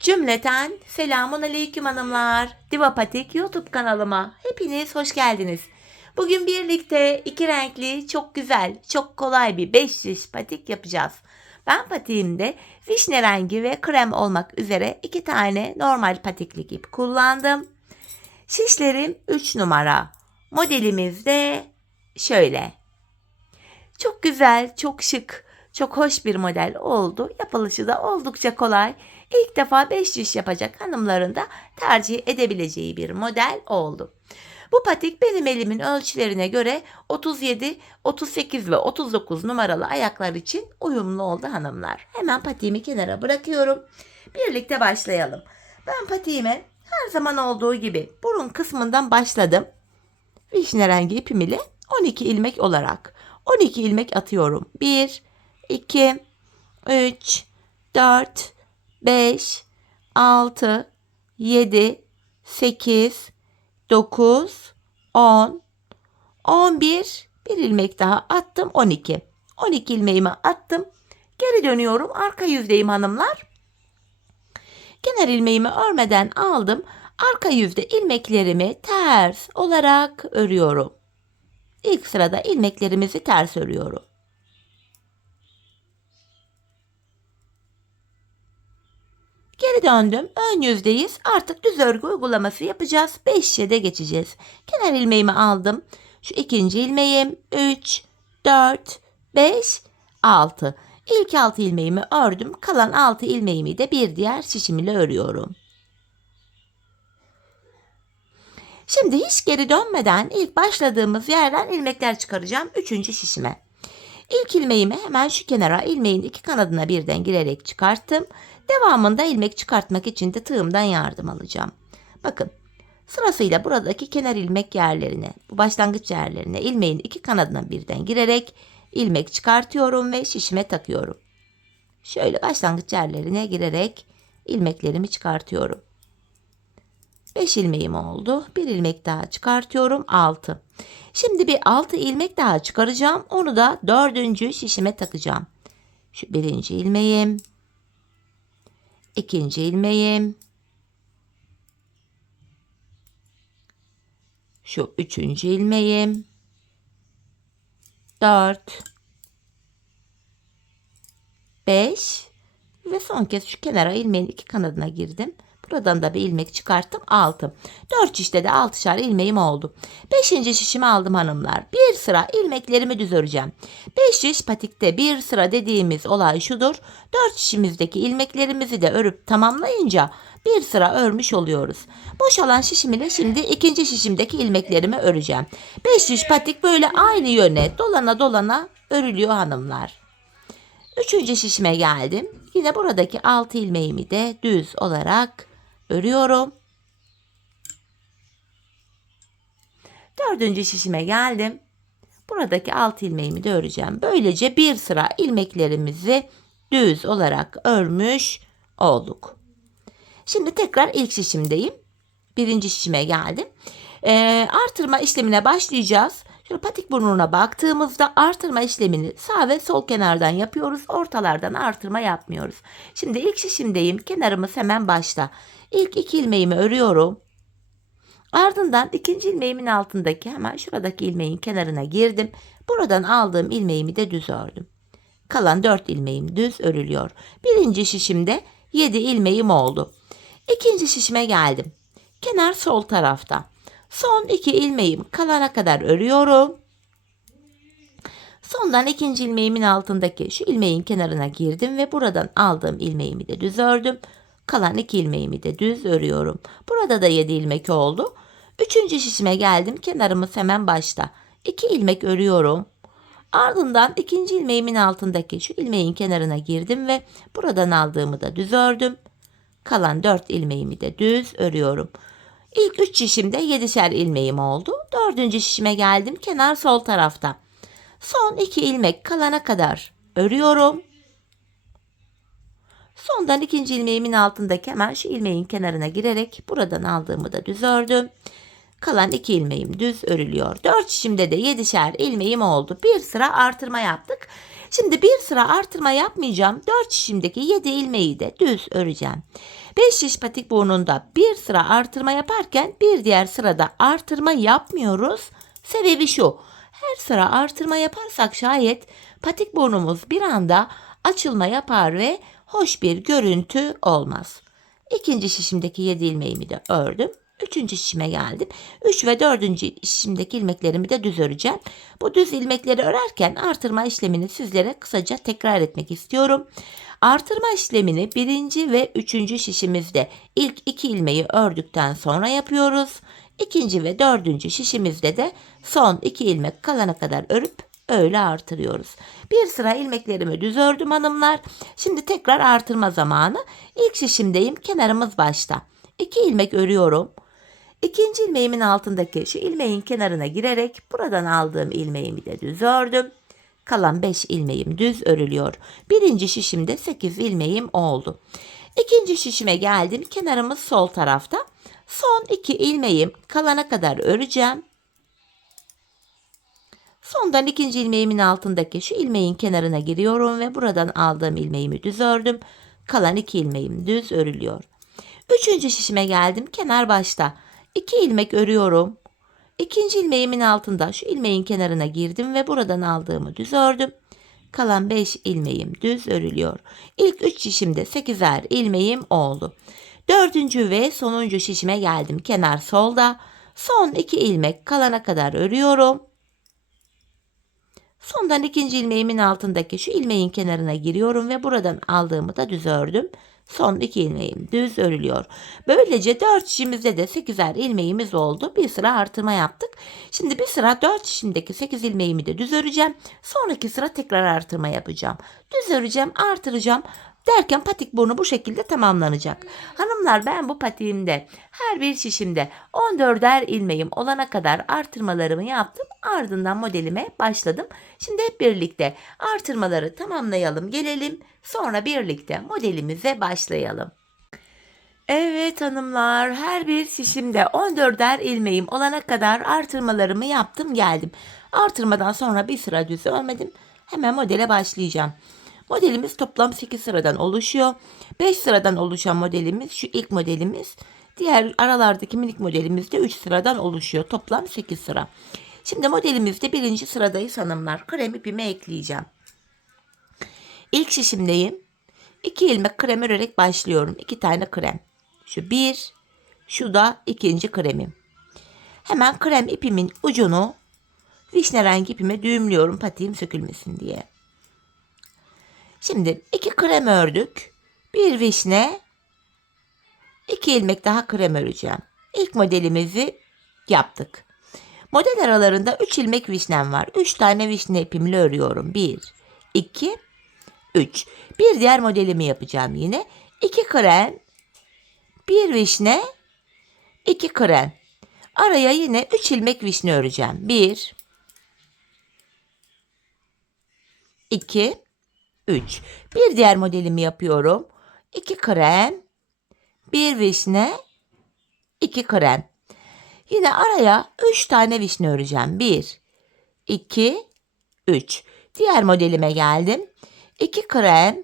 Cümleten selamun aleyküm hanımlar. Diva Patik YouTube kanalıma hepiniz hoş geldiniz. Bugün birlikte iki renkli çok güzel, çok kolay bir 5 diş patik yapacağız. Ben patiğimde vişne rengi ve krem olmak üzere 2 tane normal patiklik ip kullandım. Şişlerim 3 numara. Modelimiz de şöyle. Çok güzel, çok şık, çok hoş bir model oldu. Yapılışı da oldukça kolay. İlk defa 5 diş yapacak hanımların da tercih edebileceği bir model oldu. Bu patik benim elimin ölçülerine göre 37, 38 ve 39 numaralı ayaklar için uyumlu oldu hanımlar. Hemen patiğimi kenara bırakıyorum. Birlikte başlayalım. Ben patiğime her zaman olduğu gibi burun kısmından başladım. Vişne rengi ipim ile 12 ilmek olarak 12 ilmek atıyorum. 1, 2, 3, 4, 5, 6, 7, 8, 9, 10, 11, bir ilmek daha attım 12. 12 ilmeğimi attım. Geri dönüyorum. Arka yüzdeyim hanımlar. Kenar ilmeğimi örmeden aldım. Arka yüzde ilmeklerimi ters olarak örüyorum. İlk sırada ilmeklerimizi ters örüyorum. Geri döndüm. Ön yüzdeyiz. Artık düz örgü uygulaması yapacağız. 5 de geçeceğiz. Kenar ilmeğimi aldım. Şu ikinci ilmeğim 3, 4, 5, 6. İlk 6 ilmeğimi ördüm. Kalan 6 ilmeğimi de bir diğer şişim ile örüyorum. Şimdi hiç geri dönmeden ilk başladığımız yerden ilmekler çıkaracağım 3. şişime. İlk ilmeğimi hemen şu kenara ilmeğin iki kanadına birden girerek çıkarttım. Devamında ilmek çıkartmak için de tığımdan yardım alacağım. Bakın sırasıyla buradaki kenar ilmek yerlerine, bu başlangıç yerlerine ilmeğin iki kanadına birden girerek ilmek çıkartıyorum ve şişime takıyorum. Şöyle başlangıç yerlerine girerek ilmeklerimi çıkartıyorum. 5 ilmeğim oldu. Bir ilmek daha çıkartıyorum. 6. Şimdi bir 6 ilmek daha çıkaracağım. Onu da 4. şişime takacağım. Şu birinci ilmeğim. İkinci ilmeğim. Şu 3. ilmeğim. 4. 5. Ve son kez şu kenara ilmeğin iki kanadına girdim. Buradan da bir ilmek çıkarttım. 6. 4 şişte de 6'şar ilmeğim oldu. 5. şişimi aldım hanımlar. Bir sıra ilmeklerimi düz öreceğim. 5 şiş patikte bir sıra dediğimiz olay şudur. 4 şişimizdeki ilmeklerimizi de örüp tamamlayınca bir sıra örmüş oluyoruz. Boşalan şişim ile şimdi ikinci şişimdeki ilmeklerimi öreceğim. 5 şiş patik böyle aynı yöne dolana dolana örülüyor hanımlar. 3. şişime geldim. Yine buradaki 6 ilmeğimi de düz olarak örüyorum. 4. şişime geldim. Buradaki 6 ilmeğimi de öreceğim. Böylece bir sıra ilmeklerimizi düz olarak örmüş olduk. Şimdi tekrar ilk şişimdeyim. 1. şişime geldim. Artırma işlemine başlayacağız. Şöyle patik burnuna baktığımızda artırma işlemini sağ ve sol kenardan yapıyoruz. Ortalardan artırma yapmıyoruz. Şimdi ilk şişimdeyim. Kenarımız hemen başta. İlk 2 ilmeğimi örüyorum. Ardından ikinci ilmeğimin altındaki hemen şuradaki ilmeğin kenarına girdim. Buradan aldığım ilmeğimi de düz ördüm. Kalan 4 ilmeğim düz örülüyor. 1. şişimde 7 ilmeğim oldu. 2. şişime geldim. Kenar sol tarafta. Son 2 ilmeğim kalana kadar örüyorum. Sondan 2. ilmeğimin altındaki şu ilmeğin kenarına girdim ve buradan aldığım ilmeğimi de düz ördüm. Kalan 2 ilmeğimi de düz örüyorum. Burada da 7 ilmek oldu. 3. şişime geldim. Kenarımız hemen başta. 2 ilmek örüyorum. Ardından 2. ilmeğimin altındaki şu ilmeğin kenarına girdim ve buradan aldığımı da düz ördüm. Kalan 4 ilmeğimi de düz örüyorum. İlk 3 şişimde 7'şer ilmeğim oldu. 4. şişime geldim. Kenar sol tarafta. Son 2 ilmek kalana kadar örüyorum. Sondan 2. ilmeğimin altındaki hemen şu ilmeğin kenarına girerek buradan aldığımı da düz ördüm. Kalan 2 ilmeğim düz örülüyor. 4 şişimde de 7'şer ilmeğim oldu. Bir sıra artırma yaptık. Şimdi bir sıra artırma yapmayacağım. 4 şişimdeki 7 ilmeği de düz öreceğim. 5 şiş patik burnunda bir sıra artırma yaparken bir diğer sırada artırma yapmıyoruz. Sebebi şu: her sıra artırma yaparsak şayet patik burnumuz bir anda açılma yapar ve hoş bir görüntü olmaz. İkinci şişimdeki 7 ilmeğimi de ördüm. Üçüncü şişime geldim. 3 ve 4. şişimdeki ilmeklerimi de düz öreceğim. Bu düz ilmekleri örerken artırma işlemini sizlere kısaca tekrar etmek istiyorum. Artırma işlemini 1. ve 3. şişimizde ilk 2 ilmeği ördükten sonra yapıyoruz. 2. ve 4. şişimizde de son 2 ilmek kalana kadar örüp öyle artırıyoruz. Bir sıra ilmeklerimi düz ördüm hanımlar. Şimdi tekrar artırma zamanı. İlk şişimdeyim. Kenarımız başta. 2 ilmek örüyorum. İkinci ilmeğimin altındaki şu ilmeğin kenarına girerek buradan aldığım ilmeğimi de düz ördüm. Kalan 5 ilmeğim düz örülüyor. Birinci şişimde 8 ilmeğim oldu. İkinci şişime geldim. Kenarımız sol tarafta. Son 2 ilmeğim kalana kadar öreceğim. Sondan ikinci ilmeğimin altındaki şu ilmeğin kenarına giriyorum ve buradan aldığım ilmeğimi düz ördüm. Kalan 2 ilmeğim düz örülüyor. Üçüncü şişime geldim. Kenar başta. 2 ilmek örüyorum. İkinci ilmeğimin altında şu ilmeğin kenarına girdim ve buradan aldığımı düz ördüm. Kalan 5 ilmeğim düz örülüyor. İlk 3 şişimde 8'er ilmeğim oldu. Dördüncü ve sonuncu şişime geldim. Kenar solda. Son 2 ilmek kalana kadar örüyorum. Sondan ikinci ilmeğimin altındaki şu ilmeğin kenarına giriyorum ve buradan aldığımı da düz ördüm. Son 2 ilmeğim düz örülüyor. Böylece 4 şişimizde de 8'er ilmeğimiz oldu. Bir sıra artırma yaptık. Şimdi bir sıra 4 şişimdeki 8 ilmeğimi de düz öreceğim. Sonraki sıra tekrar artırma yapacağım. Düz öreceğim, artıracağım derken patik burnu bu şekilde tamamlanacak. Hanımlar, ben bu patiğimde her bir şişimde 14'er ilmeğim olana kadar artırmalarımı yaptım. Ardından modelime başladım. Şimdi hep birlikte artırmaları tamamlayalım, gelelim. Sonra birlikte modelimize başlayalım. Evet hanımlar, her bir şişimde 14'er ilmeğim olana kadar artırmalarımı yaptım, geldim. Artırmadan sonra bir sıra düz örmedim. Hemen modele başlayacağım. Modelimiz toplam 8 sıradan oluşuyor. 5 sıradan oluşan modelimiz şu ilk modelimiz. Diğer aralardaki minik modelimiz de 3 sıradan oluşuyor. Toplam 8 sıra. Şimdi modelimizde 1. sıradayız hanımlar. Krem ipimi ekleyeceğim. İlk şişimdeyim. 2 ilmek krem örerek başlıyorum. 2 tane krem. Şu bir, şu da ikinci kremim. Hemen krem ipimin ucunu vişne rengi ipime düğümlüyorum patiğim sökülmesin diye. Şimdi 2 krem ördük. Bir vişne, 2 ilmek daha krem öreceğim. İlk modelimizi yaptık. Model aralarında 3 ilmek vişnem var. 3 tane vişne ipimle örüyorum. 1, 2, 3. Bir diğer modelimi yapacağım yine. 2 krem, 1 vişne, 2 krem. Araya yine 3 ilmek vişne öreceğim. 1, 2, 3. Bir diğer modelimi yapıyorum. 2 krem, 1 vişne, 2 krem. Yine araya 3 tane vişne öreceğim. 1, 2, 3. Diğer modelime geldim. 2 krem,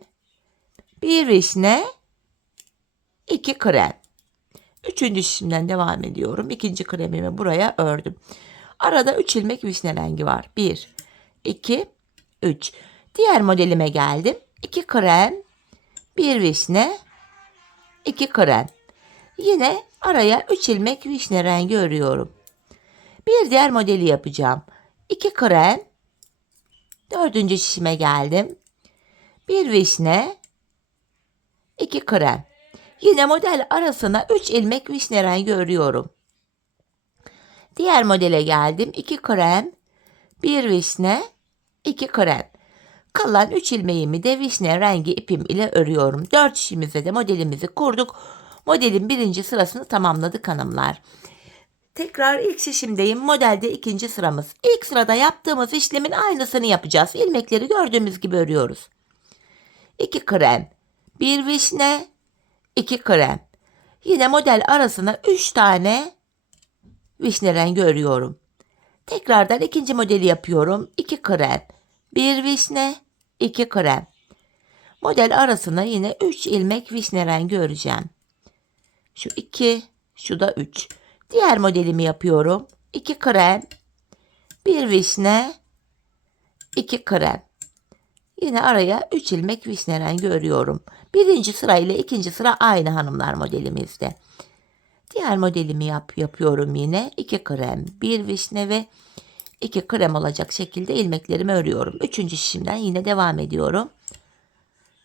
1 vişne, 2 krem. Üçüncü şişimden devam ediyorum. İkinci kremimi buraya ördüm. Arada 3 ilmek vişne rengi var. 1, 2, 3. Diğer modelime geldim. 2 krem, 1 vişne, 2 krem. Yine araya 3 ilmek vişne rengi örüyorum. Bir diğer modeli yapacağım. 2 krem, 4. şişime geldim. 1 vişne, 2 krem. Yine model arasına 3 ilmek vişne rengi örüyorum. Diğer modele geldim. 2 krem, 1 vişne, 2 krem. Kalan 3 ilmeğimi de vişne rengi ipim ile örüyorum. 4 şişimizde de modelimizi kurduk. Modelin 1. sırasını tamamladık hanımlar. Tekrar ilk şişimdeyim. Modelde 2. sıramız. İlk sırada yaptığımız işlemin aynısını yapacağız. İlmekleri gördüğümüz gibi örüyoruz. 2 krem, 1 vişne, 2 krem. Yine model arasına 3 tane vişne rengi örüyorum. Tekrardan ikinci modeli yapıyorum. 2 krem, 1 vişne, 2 krem. Model arasına yine 3 ilmek vişne rengi öreceğim. Şu 2, şu da 3. Diğer modelimi yapıyorum. 2 krem, 1 vişne, 2 krem. Yine araya 3 ilmek vişne rengi örüyorum. Birinci sıra ile ikinci sıra aynı hanımlar modelimizde. Diğer modelimi yapıyorum yine. 2 krem, 1 vişne ve 2 krem olacak şekilde ilmeklerimi örüyorum. Üçüncü şişimden yine devam ediyorum.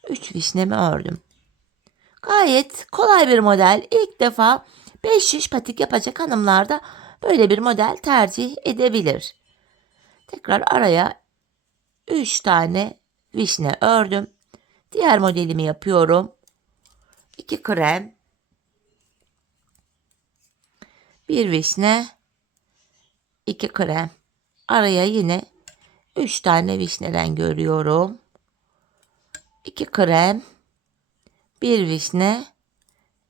3 vişnemi ördüm. Gayet kolay bir model. İlk defa 5 şiş patik yapacak hanımlar da böyle bir model tercih edebilir. Tekrar araya 3 tane vişne ördüm. Diğer modelimi yapıyorum. 2 krem, 1 vişne, 2 krem. Araya yine 3 tane vişne rengi örüyorum. 2 krem, 1 vişne,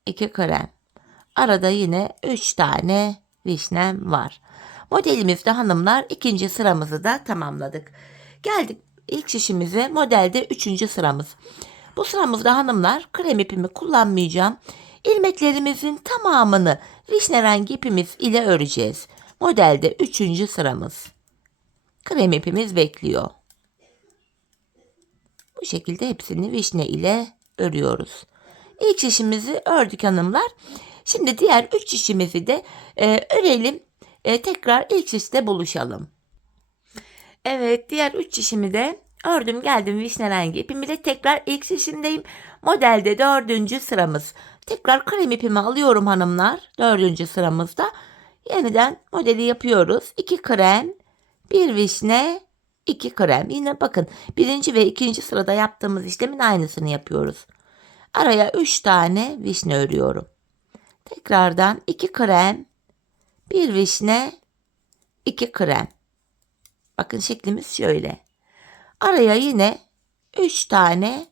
2 krem. Arada yine 3 tane vişnem var. Modelimizde hanımlar ikinci sıramızı da tamamladık. Geldik ilk şişimize, modelde 3. sıramız. Bu sıramızda hanımlar krem ipimi kullanmayacağım. İlmeklerimizin tamamını vişne rengi ipimiz ile öreceğiz. Modelde 3. sıramız. Krem ipimiz bekliyor. Bu şekilde hepsini vişne ile örüyoruz. İlk şişimizi ördük hanımlar. Şimdi diğer 3 şişimizi de örelim. Tekrar ilk şişte buluşalım. Evet, diğer 3 şişimi de ördüm geldim vişne rengi ipimi de tekrar ilk şişimdeyim. Modelde 4. sıramız. Tekrar krem ipimi alıyorum hanımlar. 4. sıramızda. Yeniden modeli yapıyoruz. 2 krem, 1 vişne, 2 krem. Yine bakın birinci ve ikinci sırada yaptığımız işlemin aynısını yapıyoruz. Araya 3 tane vişne örüyorum. Tekrardan 2 krem, 1 vişne, 2 krem. Bakın şeklimiz şöyle. Araya yine 3 tane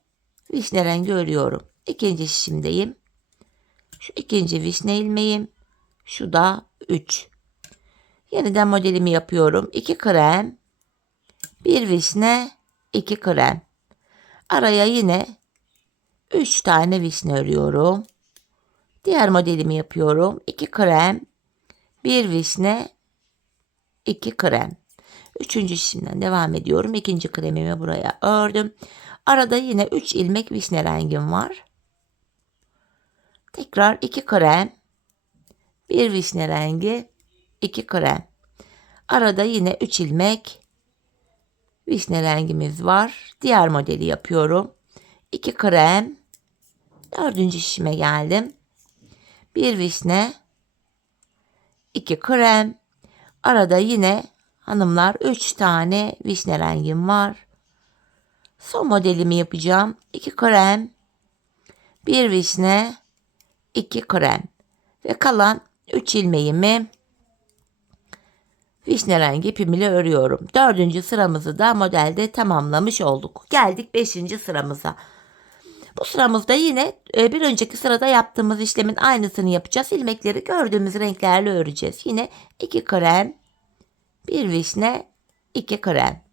vişne rengi örüyorum. İkinci şişimdeyim. Şu ikinci vişne ilmeğim. Şu da 3. Yeniden modelimi yapıyorum. 2 krem, 1 vişne, 2 krem. Araya yine 3 tane vişne örüyorum. Diğer modelimi yapıyorum. 2 krem, 1 vişne, 2 krem. Üçüncü şişimden devam ediyorum. İkinci kremimi buraya ördüm. Arada yine 3 ilmek vişne rengim var. Tekrar 2 krem, 1 vişne rengi, 2 krem. Arada yine 3 ilmek vişne rengimiz var. Diğer modeli yapıyorum. 2 krem, 4. şişime geldim. 1 vişne, 2 krem. Arada yine hanımlar 3 tane vişne rengim var. Son modelimi yapacağım. 2 krem, 1 vişne, 2 krem. Ve kalan 3 ilmeğimi vişne rengi ipim ile örüyorum. 4. sıramızı da modelde tamamlamış olduk. Geldik 5. sıramıza. Bu sıramızda yine bir önceki sırada yaptığımız işlemin aynısını yapacağız. İlmekleri gördüğümüz renklerle öreceğiz. Yine 2 krem, 1 vişne, 2 krem.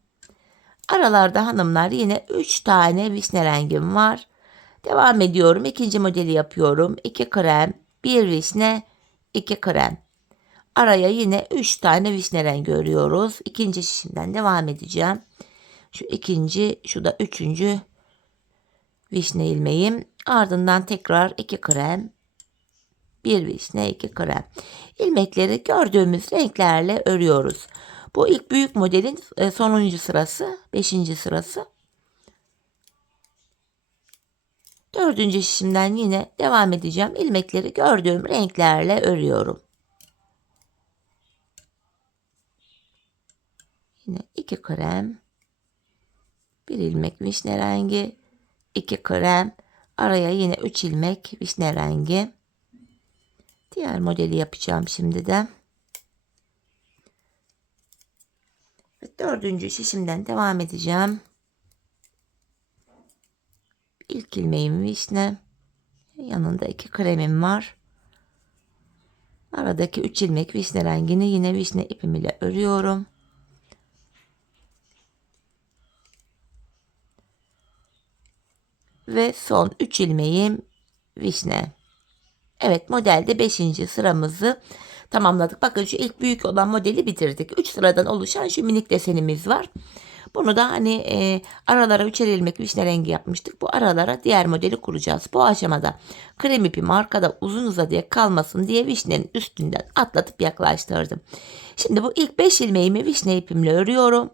Aralarda hanımlar yine 3 tane vişne rengim var. Devam ediyorum. İkinci modeli yapıyorum. 2 krem, 1 vişne, 2 krem. Araya yine 3 tane vişne rengi örüyoruz. İkinci şişimden devam edeceğim. Şu ikinci, şu da 3. vişne ilmeğim. Ardından tekrar 2 krem, 1 vişne, 2 krem. İlmekleri gördüğümüz renklerle örüyoruz. Bu ilk büyük modelin sonuncu sırası, 5. sırası. 4. şişimden yine devam edeceğim. İlmekleri gördüğüm renklerle örüyorum. Yine 2 krem, 1 ilmek vişne rengi, 2 krem, araya yine 3 ilmek vişne rengi. Diğer modeli yapacağım şimdi de. Ve 4. şişimden devam edeceğim. İlk ilmeğim vişne. Yanında 2 kremim var. Aradaki 3 ilmek vişne rengini yine vişne ipim ile örüyorum. Ve son 3 ilmeğim vişne. Evet, modelde 5. sıramızı tamamladık. Bakın şu ilk büyük olan modeli bitirdik. 3 sıradan oluşan şu minik desenimiz var. Bunu da hani aralara 3'er ilmek vişne rengi yapmıştık. Bu aralara diğer modeli kuracağız. Bu aşamada krem ipim arkada uzun uzadıya kalmasın diye vişnenin üstünden atlatıp yaklaştırdım. Şimdi bu ilk 5 ilmeğimi vişne ipimle örüyorum.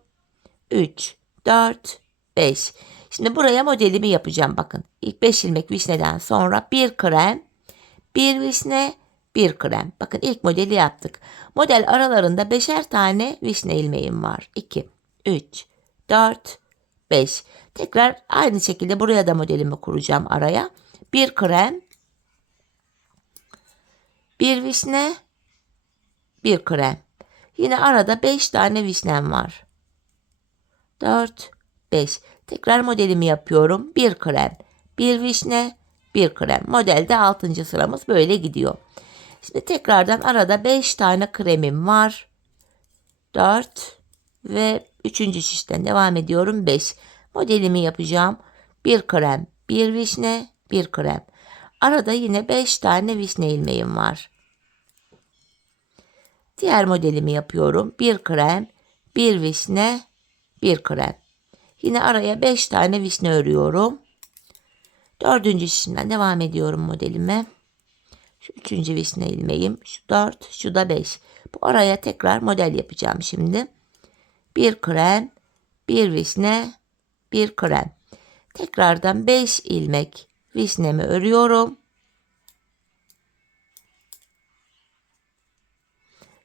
3, 4, 5. Şimdi buraya modelimi yapacağım. Bakın ilk 5 ilmek vişneden sonra bir krem, bir vişne, bir krem. Bakın ilk modeli yaptık. Model aralarında 5'er tane vişne ilmeğim var. 2, 3, 4, 5. Tekrar aynı şekilde buraya da modelimi kuracağım araya. Bir krem, bir vişne, bir krem. Yine arada 5 tane vişnem var. 4, 5. Tekrar modelimi yapıyorum. Bir krem, bir vişne, bir krem. Modelde 6. sıramız böyle gidiyor. Şimdi tekrardan arada 5 tane kremim var. 4 ve 3. şişten devam ediyorum. 5. Modelimi yapacağım. Bir krem, bir vişne, bir krem. Arada yine 5 tane vişne ilmeğim var. Diğer modelimi yapıyorum. Bir krem, bir vişne, bir krem. Yine araya 5 tane vişne örüyorum. 4. şişimden devam ediyorum modelime. Şu 3. vişne ilmeğim. Şu 4, şu da 5. Bu araya tekrar model yapacağım şimdi. Bir krem, bir vişne, bir krem. Tekrardan 5 ilmek vişnemi örüyorum.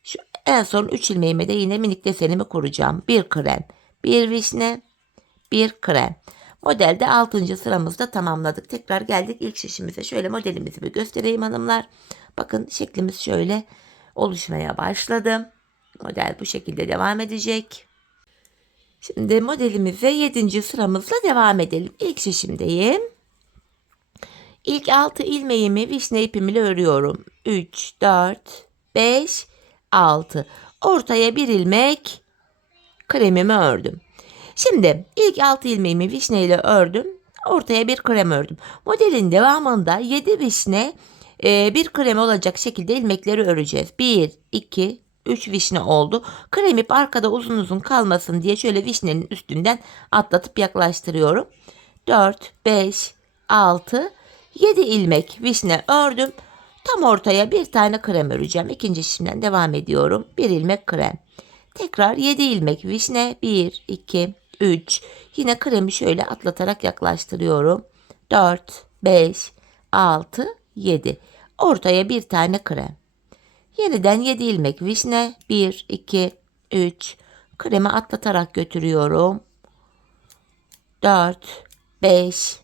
Şu en son 3 ilmeğime de yine minik desenimi kuracağım. Bir krem, bir vişne, bir krem. Modelde 6. sıramızda tamamladık. Tekrar geldik ilk şişimize. Şöyle modelimizi bir göstereyim hanımlar. Bakın şeklimiz şöyle oluşmaya başladı. Model bu şekilde devam edecek. Şimdi modelimize 7. sıramızla devam edelim. İlk şişimdeyim. İlk 6 ilmeğimi vişne ipimle örüyorum. 3, 4, 5, 6. Ortaya bir ilmek kremimi ördüm. Şimdi ilk 6 ilmeğimi vişne ile ördüm. Ortaya bir krem ördüm. Modelin devamında 7 vişne bir krem olacak şekilde ilmekleri öreceğiz. 1, 2, 3 vişne oldu. Krem ip arkada uzun uzun kalmasın diye şöyle vişnenin üstünden atlatıp yaklaştırıyorum. 4, 5, 6, 7 ilmek vişne ördüm. Tam ortaya bir tane krem öreceğim. İkinci şişimden devam ediyorum. Bir ilmek krem. Tekrar 7 ilmek vişne. 1, 2, 3. Yine kremi şöyle atlatarak yaklaştırıyorum. 4, 5, 6, 7. Ortaya bir tane krem. Yeniden 7 ilmek vişne. 1, 2, 3. Kremi atlatarak götürüyorum. 4, 5,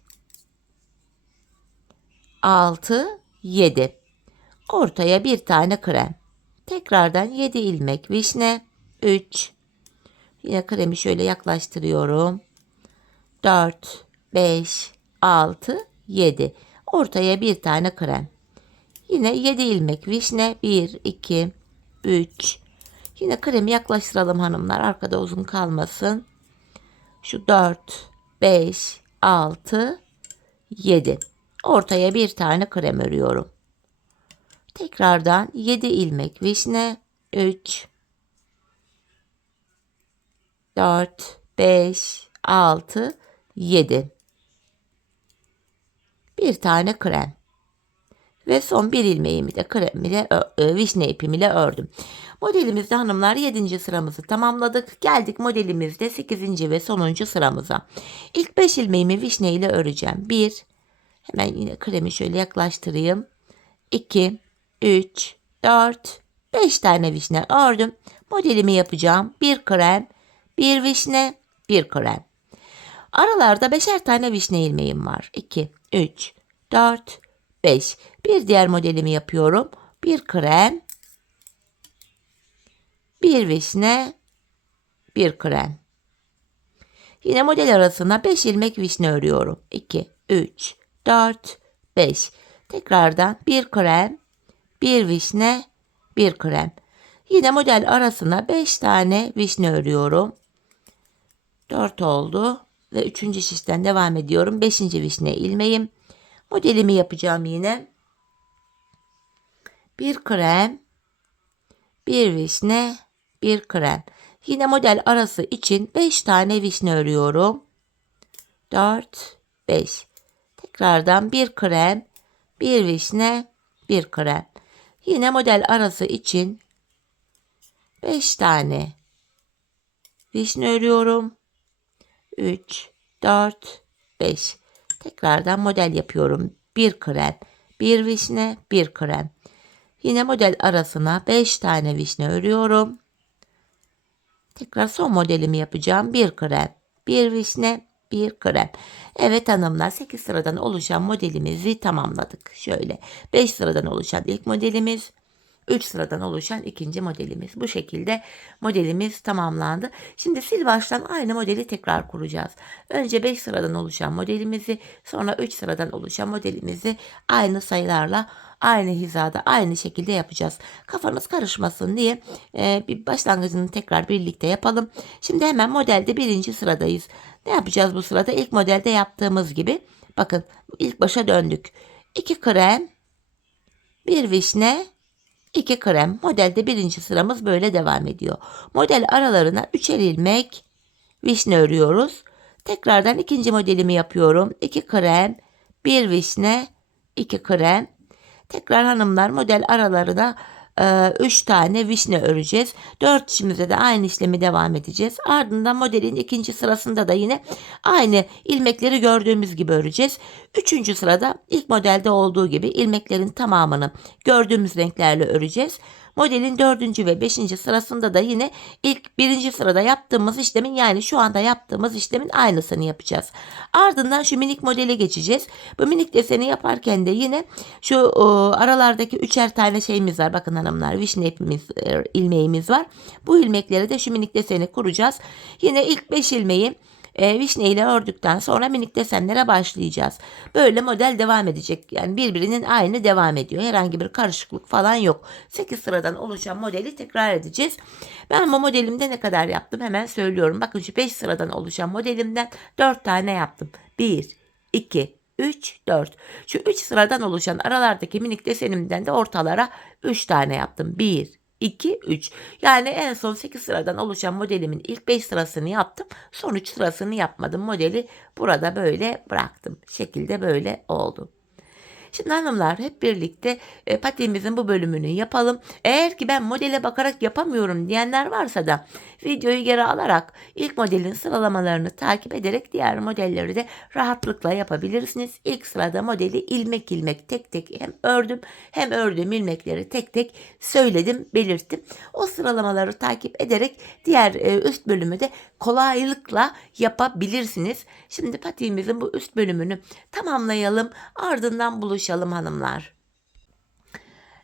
6, 7. Ortaya bir tane krem. Tekrardan 7 ilmek vişne. 3. Yine kremi şöyle yaklaştırıyorum. 4, 5, 6, 7. Ortaya bir tane krem. Yine 7 ilmek vişne. 1, 2, 3. Yine kremi yaklaştıralım hanımlar. Arkada uzun kalmasın. Şu 4, 5, 6, 7. Ortaya bir tane krem örüyorum. Tekrardan 7 ilmek vişne. 3, 4, 5, 6, 7. Bir tane krem. Ve son bir ilmeğimi de krem ile vişne ipim ile ördüm. Modelimizde hanımlar 7. sıramızı tamamladık. Geldik modelimizde 8. ve sonuncu sıramıza. İlk 5 ilmeğimi vişne ile öreceğim. 1. Hemen yine kremi şöyle yaklaştırayım. 2, 3, 4, 5 tane vişne ördüm. Modelimi yapacağım. Bir krem, bir vişne, bir krem. Aralarda 5'er tane vişne ilmeğim var. 2, 3, 4, 5. Bir diğer modelimi yapıyorum. Bir krem, bir vişne, bir krem. Yine model arasına 5 ilmek vişne örüyorum. 2, 3, 4, 5. Tekrardan bir krem, bir vişne, bir krem. Yine model arasına 5 tane vişne örüyorum. 4 oldu. ve 3. şişten devam ediyorum. 5. vişne ilmeğim. Modelimi yapacağım yine. Bir krem, bir vişne, bir krem. Yine model arası için 5 tane vişne örüyorum. 4, 5. Tekrardan bir krem, bir vişne, bir krem. Yine model arası için 5 tane vişne örüyorum. 3, 4, 5. Tekrardan model yapıyorum. Bir krem, bir vişne, bir krem. Yine model arasına 5 tane vişne örüyorum. Tekrar son modelimi yapacağım. Bir krem, bir vişne, bir krem. Evet hanımlar, 8 sıradan oluşan modelimizi tamamladık. Şöyle 5 sıradan oluşan ilk modelimiz, 3 sıradan oluşan ikinci modelimiz. Bu şekilde modelimiz tamamlandı. Şimdi sil baştan aynı modeli tekrar kuracağız. Önce 5 sıradan oluşan modelimizi, sonra 3 sıradan oluşan modelimizi aynı sayılarla, aynı hizada, aynı şekilde yapacağız. Kafanız karışmasın diye bir başlangıcını tekrar birlikte yapalım. Şimdi hemen modelde 1. sıradayız. Ne yapacağız bu sırada? İlk modelde yaptığımız gibi. Bakın ilk başa döndük. 2 krem, bir vişne, 2 krem. Modelde 1. sıramız böyle devam ediyor. Model aralarına 3'er ilmek vişne örüyoruz. Tekrardan ikinci modelimi yapıyorum. 2 krem, 1 vişne, 2 krem. Tekrar hanımlar model aralarına 3 tane vişne öreceğiz. 4 işimizde de aynı işlemi devam edeceğiz. Ardından modelin ikinci sırasında da yine aynı ilmekleri gördüğümüz gibi öreceğiz. 3. sırada ilk modelde olduğu gibi ilmeklerin tamamını gördüğümüz renklerle öreceğiz. Modelin 4. ve 5. sırasında da yine ilk 1. sırada yaptığımız işlemin, yani şu anda yaptığımız işlemin aynısını yapacağız. Ardından şu minik modele geçeceğiz. Bu minik deseni yaparken de yine şu aralardaki 3'er tane şeyimiz var. Bakın hanımlar, vişne ipimiz, ilmeğimiz var. Bu ilmekleri de şu minik deseni kuracağız. Yine ilk 5 ilmeği vişne ile ördükten sonra minik desenlere başlayacağız. Böyle model devam edecek. Yani birbirinin aynı devam ediyor. Herhangi bir karışıklık falan yok. 8 sıradan oluşan modeli tekrar edeceğiz. Ben bu modelimde ne kadar yaptım hemen söylüyorum. Bakın şu 5 sıradan oluşan modelimden 4 tane yaptım. 1, 2, 3, 4. Şu 3 sıradan oluşan aralardaki minik desenimden de ortalara 3 tane yaptım. 1, 2, 3. Yani en son 8 sıradan oluşan modelimin ilk 5 sırasını yaptım. Son 3 sırasını yapmadım. Modeli burada böyle bıraktım. Şekilde böyle oldu. Şimdi hanımlar, hep birlikte patiğimizin bu bölümünü yapalım. Eğer ki ben modele bakarak yapamıyorum diyenler varsa da videoyu geri alarak ilk modelin sıralamalarını takip ederek diğer modelleri de rahatlıkla yapabilirsiniz. İlk sırada modeli ilmek ilmek tek tek hem ördüm, hem ördüğüm ilmekleri tek tek söyledim, belirttim. O sıralamaları takip ederek diğer üst bölümü de kolaylıkla yapabilirsiniz. Şimdi patiğimizin bu üst bölümünü tamamlayalım. Ardından buluşalım hanımlar.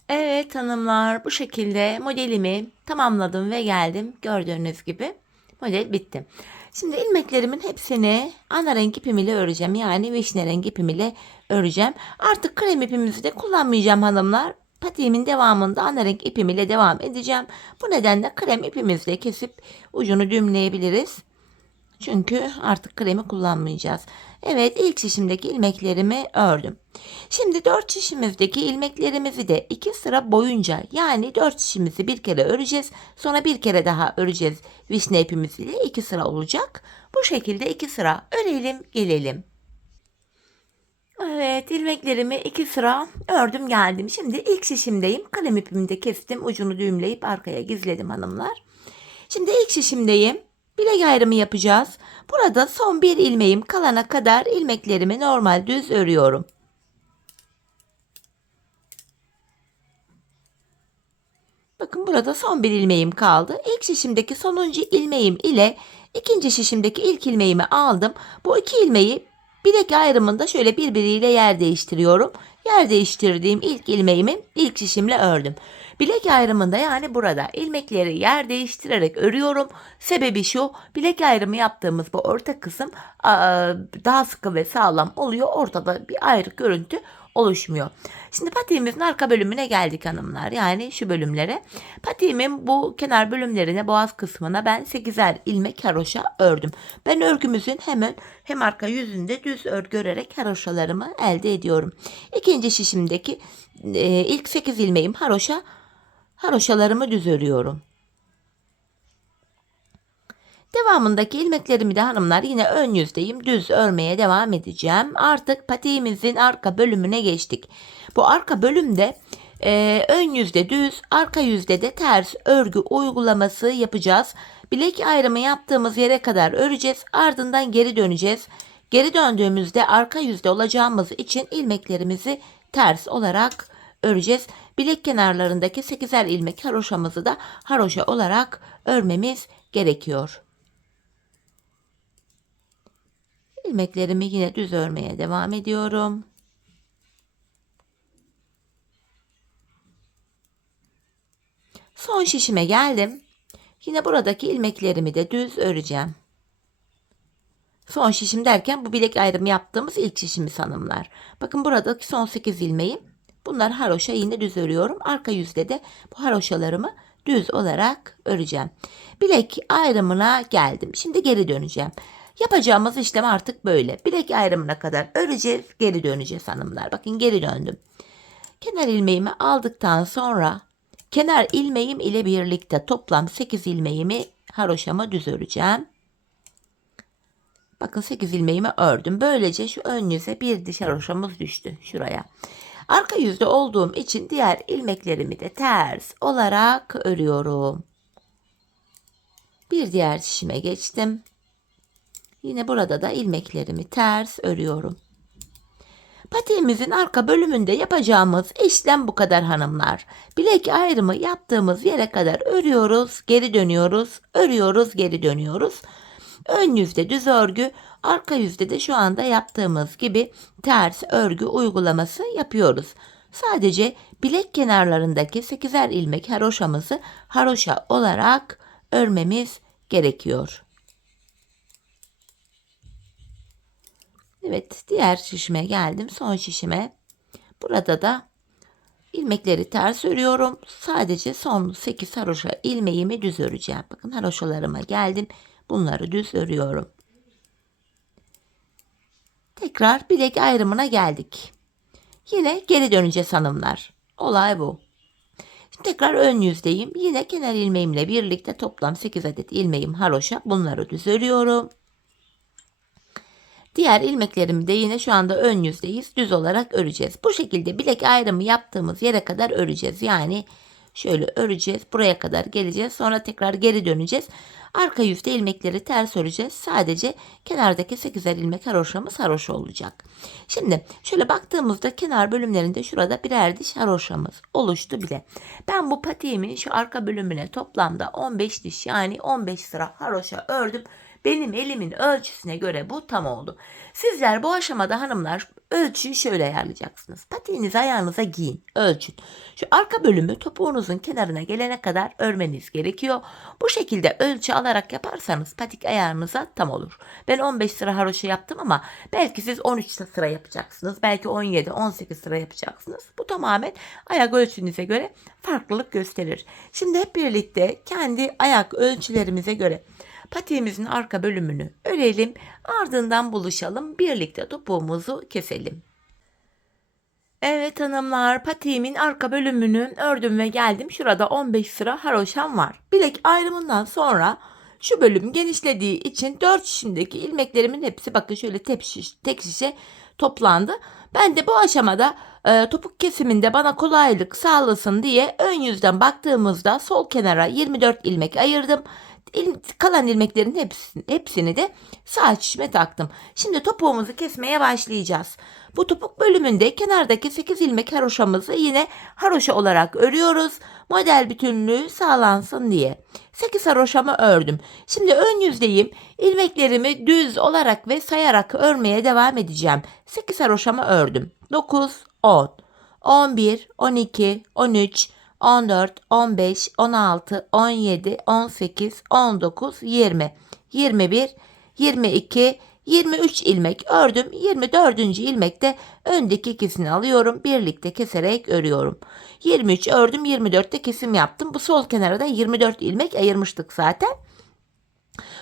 Evet hanımlar, bu şekilde modelimi tamamladım ve geldim. Gördüğünüz gibi model bitti. Şimdi ilmeklerimin hepsini ana renk ipim ile öreceğim. Yani vişne renk ipim ile öreceğim. Artık krem ipimizi de kullanmayacağım hanımlar. Patiğimin devamında ana renk ipim ile devam edeceğim. Bu nedenle krem ipimizle kesip ucunu düğümleyebiliriz. Çünkü artık kremi kullanmayacağız. Evet, ilk şişimdeki ilmeklerimi ördüm. Şimdi 4 şişimizdeki ilmeklerimizi de 2 sıra boyunca, yani 4 şişimizi bir kere öreceğiz. Sonra bir kere daha öreceğiz. Vişne ipimiz ile 2 sıra olacak. Bu şekilde 2 sıra örelim gelelim. Evet, ilmeklerimi 2 sıra ördüm geldim. Şimdi ilk şişimdeyim. Kalem ipimi de kestim. Ucunu düğümleyip arkaya gizledim hanımlar. Şimdi ilk şişimdeyim. Bilek ayrımı yapacağız. Burada son bir ilmeğim kalana kadar ilmeklerimi normal düz örüyorum. Bakın burada son bir ilmeğim kaldı. İlk şişimdeki sonuncu ilmeğim ile ikinci şişimdeki ilk ilmeğimi aldım. Bu iki ilmeği bilek ayrımında şöyle birbiriyle yer değiştiriyorum. Yer değiştirdiğim ilk ilmeğimi ilk şişimle ördüm. Bilek ayrımında, yani burada ilmekleri yer değiştirerek örüyorum. Sebebi şu: bilek ayrımı yaptığımız bu orta kısım daha sıkı ve sağlam oluyor. Ortada bir ayrı görüntü oluşmuyor. Şimdi patiğimizin arka bölümüne geldik hanımlar. Yani şu bölümlere. Patiğimin bu kenar bölümlerine, boğaz kısmına ben 8'er ilmek haroşa ördüm. Ben örgümüzün hem arka yüzünde düz örgü örerek haroşalarımı elde ediyorum. İkinci şişimdeki ilk 8 ilmeğim haroşalarımı düz örüyorum. Devamındaki ilmeklerimi de hanımlar yine ön yüzdeyim, düz örmeye devam edeceğim. Artık patiğimizin arka bölümüne geçtik. Bu arka bölümde ön yüzde düz, arka yüzde de ters örgü uygulaması yapacağız. Bilek ayrımı yaptığımız yere kadar öreceğiz, ardından geri döneceğiz. Geri döndüğümüzde arka yüzde olacağımız için ilmeklerimizi ters olarak öreceğiz. Bilek kenarlarındaki 8'er ilmek haroşamızı da haroşa olarak örmemiz gerekiyor. İlmeklerimi yine düz örmeye devam ediyorum. Son şişime geldim. Yine buradaki ilmeklerimi de düz öreceğim. Son şişim derken bu bilek ayrımı yaptığımız ilk şişimiz hanımlar. Bakın buradaki son 8 ilmeğim. Bunlar haroşa, yine düz örüyorum. Arka yüzde de bu haroşalarımı düz olarak öreceğim. Bilek ayrımına geldim. Şimdi geri döneceğim. Yapacağımız işlem artık böyle. Bilek ayrımına kadar öreceğiz, geri döneceğiz hanımlar. Bakın geri döndüm. Kenar ilmeğimi aldıktan sonra kenar ilmeğim ile birlikte toplam 8 ilmeğimi haroşama düz öreceğim. Bakın 8 ilmeğimi ördüm. Böylece şu ön yüze bir diş haroşamız düştü şuraya. Arka yüzde olduğum için diğer ilmeklerimi de ters olarak örüyorum. Bir diğer şişime geçtim. Yine burada da ilmeklerimi ters örüyorum. Patiğimizin arka bölümünde yapacağımız işlem bu kadar hanımlar. Bilek ayrımı yaptığımız yere kadar örüyoruz, geri dönüyoruz, örüyoruz, geri dönüyoruz. Ön yüzde düz örgü, arka yüzde de şu anda yaptığımız gibi ters örgü uygulaması yapıyoruz. Sadece bilek kenarlarındaki 8'er ilmek haroşamızı haroşa olarak örmemiz gerekiyor. Evet, diğer şişime geldim. Son şişime. Burada da ilmekleri ters örüyorum. Sadece son 8 haroşa ilmeğimi düz öreceğim. Bakın haroşalarıma geldim. Bunları düz örüyorum. Tekrar bilek ayrımına geldik. Yine geri döneceğiz hanımlar. Olay bu. Şimdi tekrar ön yüzdeyim. Yine kenar ilmeğimle birlikte toplam 8 adet ilmeğim haroşa. Bunları düz örüyorum. Diğer ilmeklerimi de yine şu anda ön yüzdeyiz. Düz olarak öreceğiz. Bu şekilde bilek ayrımı yaptığımız yere kadar öreceğiz. Yani şöyle öreceğiz. Buraya kadar geleceğiz. Sonra tekrar geri döneceğiz. Arka yüzde ilmekleri ters öreceğiz. Sadece kenardaki 8'er ilmek haroşamız haroşa olacak. Şimdi şöyle baktığımızda kenar bölümlerinde şurada birer diş haroşamız oluştu bile. Ben bu patiğimin şu arka bölümüne toplamda 15 diş, yani 15 sıra haroşa ördüm. Benim elimin ölçüsüne göre bu tam oldu. Sizler bu aşamada hanımlar ölçüyü şöyle ayarlayacaksınız. Patiğinizi ayağınıza giyin, ölçün. Şu arka bölümü topuğunuzun kenarına gelene kadar örmeniz gerekiyor. Bu şekilde ölçü alarak yaparsanız patik ayağınıza tam olur. Ben 15 sıra haroşa yaptım ama belki siz 13 sıra yapacaksınız. Belki 17, 18 sıra yapacaksınız. Bu tamamen ayak ölçünüze göre farklılık gösterir. Şimdi hep birlikte kendi ayak ölçülerimize göre patiğimizin arka bölümünü örelim, ardından buluşalım, birlikte topuğumuzu keselim. Evet hanımlar, patiğimin arka bölümünü ördüm ve geldim. Şurada 15 sıra haroşam var. Bilek ayrımından sonra şu bölüm genişlediği için 4 şişimdeki ilmeklerimin hepsi bakın şöyle tek şişe toplandı. Ben de bu aşamada topuk kesiminde bana kolaylık sağlasın diye ön yüzden baktığımızda sol kenara 24 ilmek ayırdım. Kalan ilmeklerin hepsini de sağ şişime taktım. Şimdi topuğumuzu kesmeye başlayacağız. Bu topuk bölümünde kenardaki 8 ilmek haroşamızı yine haroşa olarak örüyoruz. Model bütünlüğü sağlansın diye. 8 haroşamı ördüm. Şimdi ön yüzdeyim. İlmeklerimi düz olarak ve sayarak örmeye devam edeceğim. 8 haroşamı ördüm. 9, 10, 11, 12, 13, 14, 15, 16, 17, 18, 19, 20, 21, 22, 23 ilmek ördüm. 24. ilmekte öndeki ikisini alıyorum. Birlikte keserek örüyorum. 23 ördüm. 24'te kesim yaptım. Bu sol kenara da 24 ilmek ayırmıştık zaten.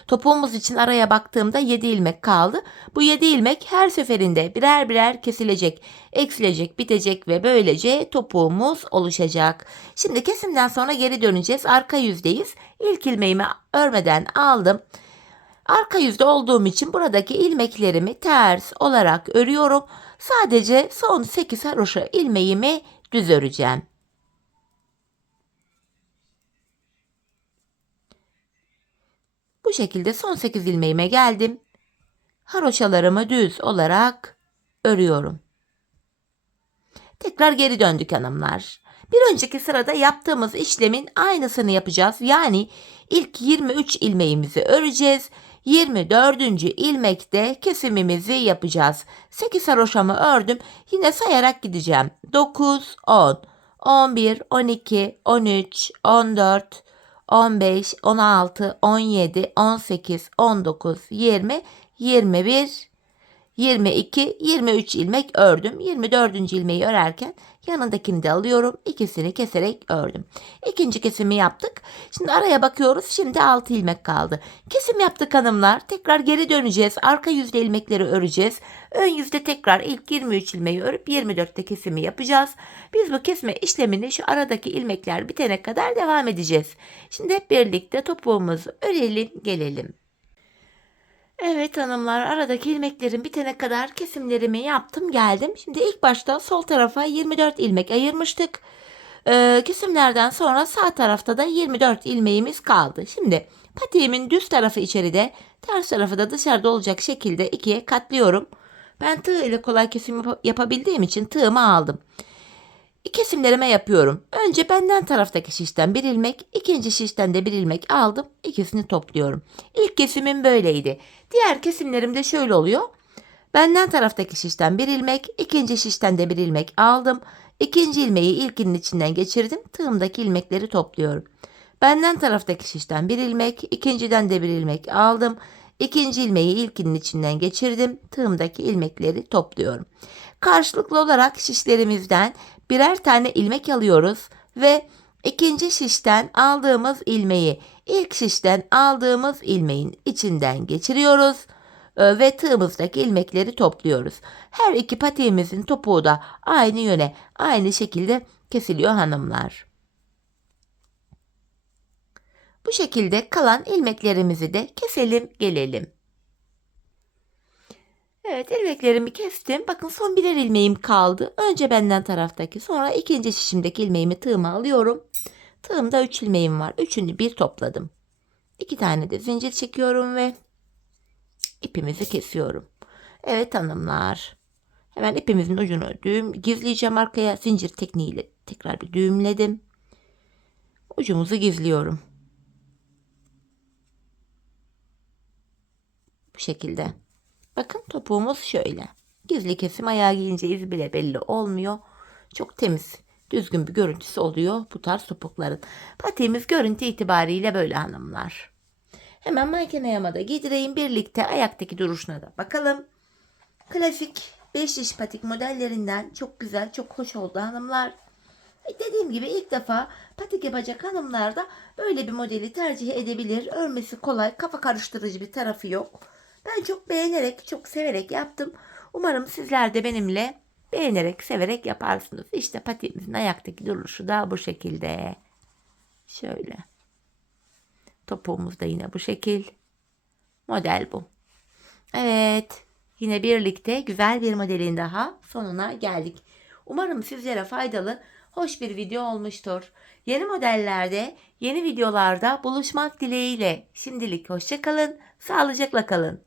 Topuğumuz için araya baktığımda 7 ilmek kaldı. Bu 7 ilmek her seferinde birer birer kesilecek, eksilecek, bitecek ve böylece topuğumuz oluşacak. Şimdi kesimden sonra geri döneceğiz. Arka yüzdeyiz. İlk ilmeğimi örmeden aldım. Arka yüzde olduğum için buradaki ilmeklerimi ters olarak örüyorum. Sadece son 8 haroşa ilmeğimi düz öreceğim. Bu şekilde son 8 ilmeğime geldim. Haroşalarımı düz olarak örüyorum. Tekrar geri döndük hanımlar. Bir önceki sırada yaptığımız işlemin aynısını yapacağız. Yani ilk 23 ilmeğimizi öreceğiz. 24. ilmekte kesimimizi yapacağız. 8 haroşamı ördüm. Yine sayarak gideceğim. 9, 10, 11, 12, 13, 14, 15, 16, 17, 18, 19, 20, 21, 22, 23 ilmek ördüm. 24. ilmeği örerken yanındakini de alıyorum. İkisini keserek ördüm. İkinci kesimi yaptık. Şimdi araya bakıyoruz. Şimdi 6 ilmek kaldı. Kesim yaptık hanımlar. Tekrar geri döneceğiz. Arka yüzde ilmekleri öreceğiz. Ön yüzde tekrar ilk 23 ilmeği örüp 24'te kesimi yapacağız. Biz bu kesme işlemini şu aradaki ilmekler bitene kadar devam edeceğiz. Şimdi hep birlikte topuğumuzu örelim, gelelim. Evet hanımlar, aradaki ilmeklerin bitene kadar kesimlerimi yaptım, geldim. Şimdi ilk başta sol tarafa 24 ilmek ayırmıştık. Kesimlerden sonra sağ tarafta da 24 ilmeğimiz kaldı. Şimdi patiğimin düz tarafı içeride, ters tarafı da dışarıda olacak şekilde ikiye katlıyorum. Ben tığ ile kolay kesim yapabildiğim için tığımı aldım. Kesimlerime yapıyorum. Önce benden taraftaki şişten bir ilmek, ikinci şişten de bir ilmek aldım. İkisini topluyorum. İlk kesimim böyleydi. Diğer kesimlerim de şöyle oluyor. Benden taraftaki şişten bir ilmek, ikinci şişten de bir ilmek aldım. İkinci ilmeği ilkinin içinden geçirdim. Tığımdaki ilmekleri topluyorum. Benden taraftaki şişten bir ilmek, ikinciden de bir ilmek aldım. İkinci ilmeği ilkinin içinden geçirdim. Tığımdaki ilmekleri topluyorum. Karşılıklı olarak şişlerimizden birer tane ilmek alıyoruz ve ikinci şişten aldığımız ilmeği ilk şişten aldığımız ilmeğin içinden geçiriyoruz ve tığımızdaki ilmekleri topluyoruz. Her iki patiğimizin topuğu da aynı yöne, aynı şekilde kesiliyor hanımlar. Bu şekilde kalan ilmeklerimizi de keselim, gelelim. Evet, ilmeklerimi kestim. Bakın son birer ilmeğim kaldı. Önce benden taraftaki, sonra ikinci şişimdeki ilmeğimi tığıma alıyorum. Tığımda 3 ilmeğim var. Üçünü bir topladım. 2 tane de zincir çekiyorum ve ipimizi kesiyorum. Evet hanımlar. Hemen ipimizin ucunu gizleyeceğim arkaya. Zincir tekniğiyle tekrar bir düğümledim. Ucumuzu gizliyorum. Bu şekilde. Bakın topuğumuz şöyle. Gizli kesim, ayağa giyince iz bile belli olmuyor. Çok temiz, düzgün bir görüntüsü oluyor bu tarz topukların. Patiğimiz görüntü itibariyle böyle hanımlar. Hemen makine yamada giydireyim. Birlikte ayaktaki duruşuna da bakalım. Klasik 5 diş patik modellerinden çok güzel, çok hoş oldu hanımlar. Dediğim gibi ilk defa patik yapacak hanımlar da böyle bir modeli tercih edebilir. Örmesi kolay, kafa karıştırıcı bir tarafı yok. Ben çok beğenerek, çok severek yaptım. Umarım sizler de benimle beğenerek, severek yaparsınız. İşte patiğimizin ayaktaki duruşu da bu şekilde. Şöyle. Topuğumuz da yine bu şekil. Model bu. Evet. Yine birlikte güzel bir modelin daha sonuna geldik. Umarım sizlere faydalı, hoş bir video olmuştur. Yeni modellerde, yeni videolarda buluşmak dileğiyle. Şimdilik hoşça kalın, sağlıcakla kalın.